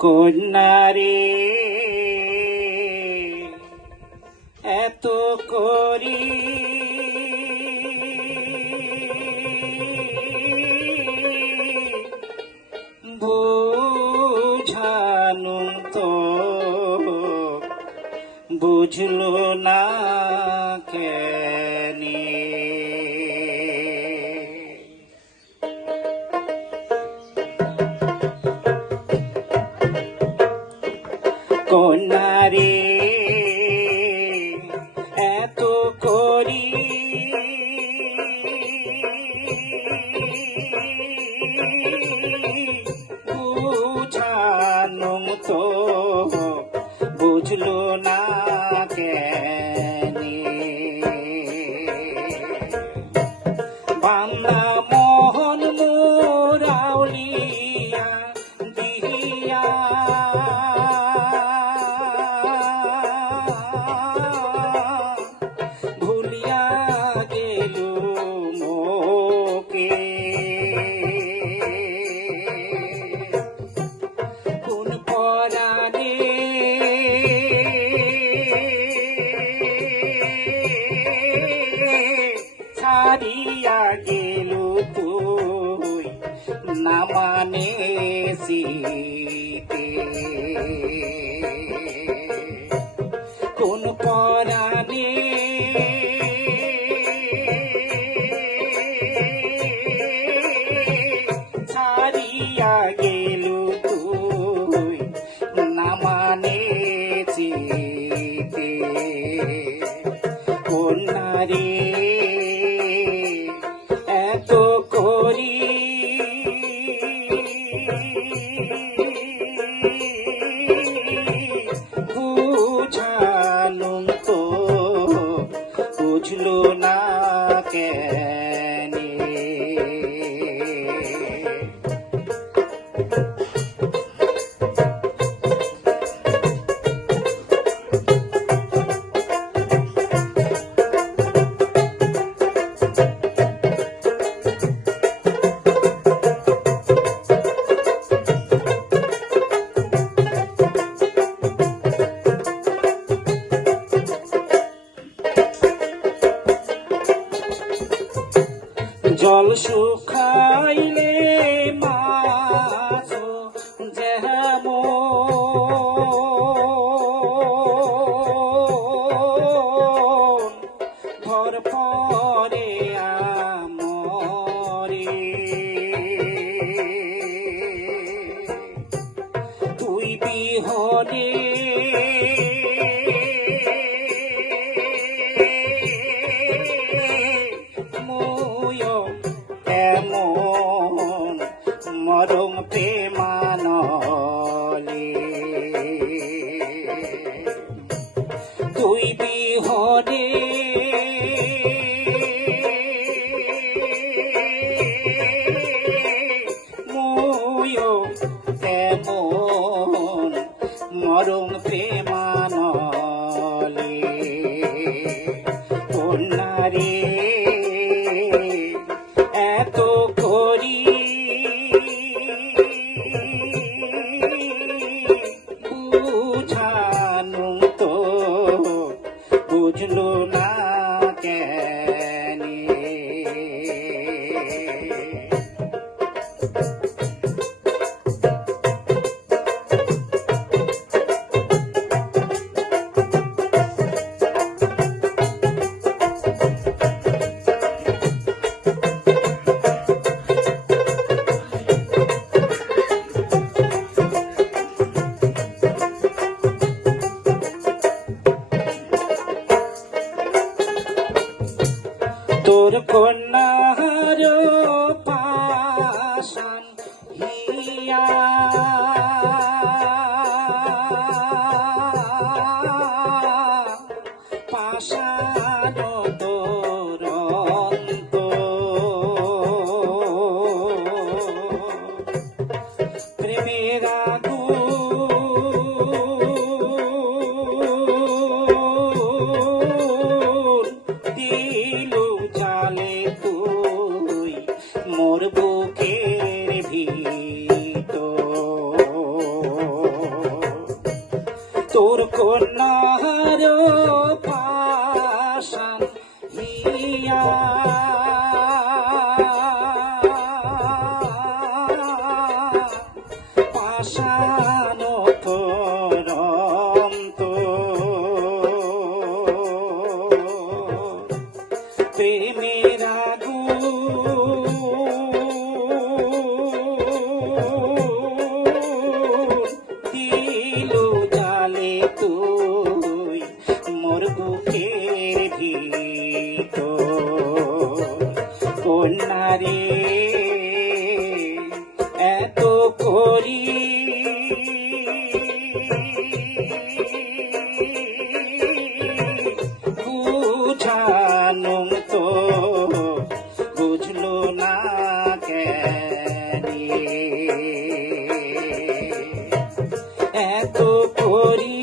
কন্যারে এত করি ছিল না না মানে শীতে কোন পরাণে ছাড়িয়া গেল তুই? না মানে শীতে কোন নারী জল শুকাইলে মাছ যেমন ভরপরে คน মোর বুকের ভিতো তোর কন্যার পাশান হিয়া বুঝানুম তো বুঝলো না এত করি